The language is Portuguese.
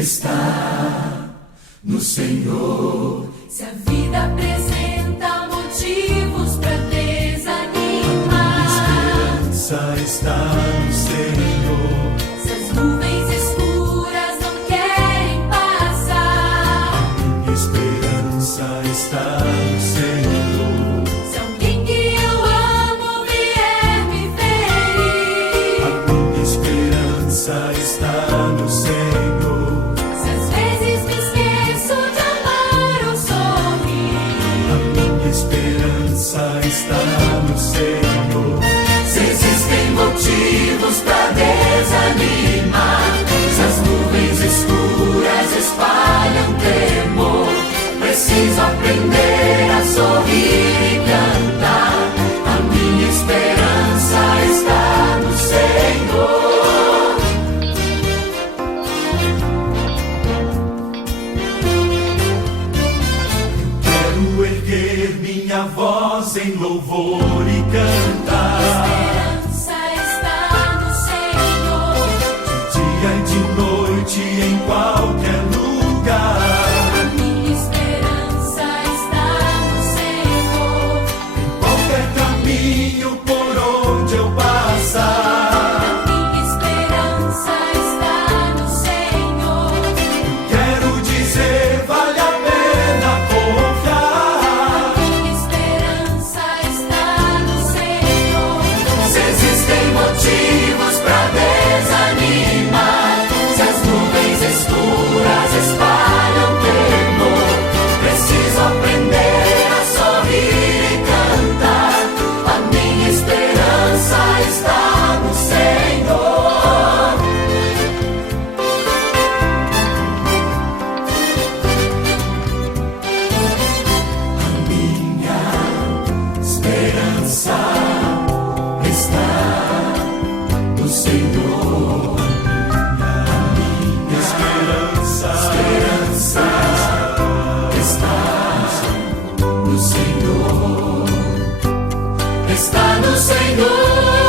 está no Senhor. Se a vida apresenta motivos para desanimar, A esperança está no Senhor. se as nuvens escuras não querem passar, Minha esperança está no Senhor. se alguém que eu amo vier me ferir, A minha esperança está no Senhor. se às vezes me esqueço de amar ou sorrir, A minha esperança está no Senhor. se existem motivos para desanimar, se as nuvens escuras espalham temor, preciso aprender a sorrir e cantar. A minha esperança está no Senhor. Quero erguer minha voz em louvor e cantar. Esperança está no Senhor. Dia e de noite, em qualquer lugar. A minha esperança está no Senhor. Qualquer caminho por onde eu passar. A minha esperança está no Senhor. Quero dizer, vale a pena confiar. A minha esperança está no Senhor. Se existem motivos para desanimar, se as nuvens escuras espalham temor, preciso aprender a sorrir e cantar. A minha esperança está no Senhor. A minha esperança está no Senhor. A minha esperança está no Senhor. Está no Senhor.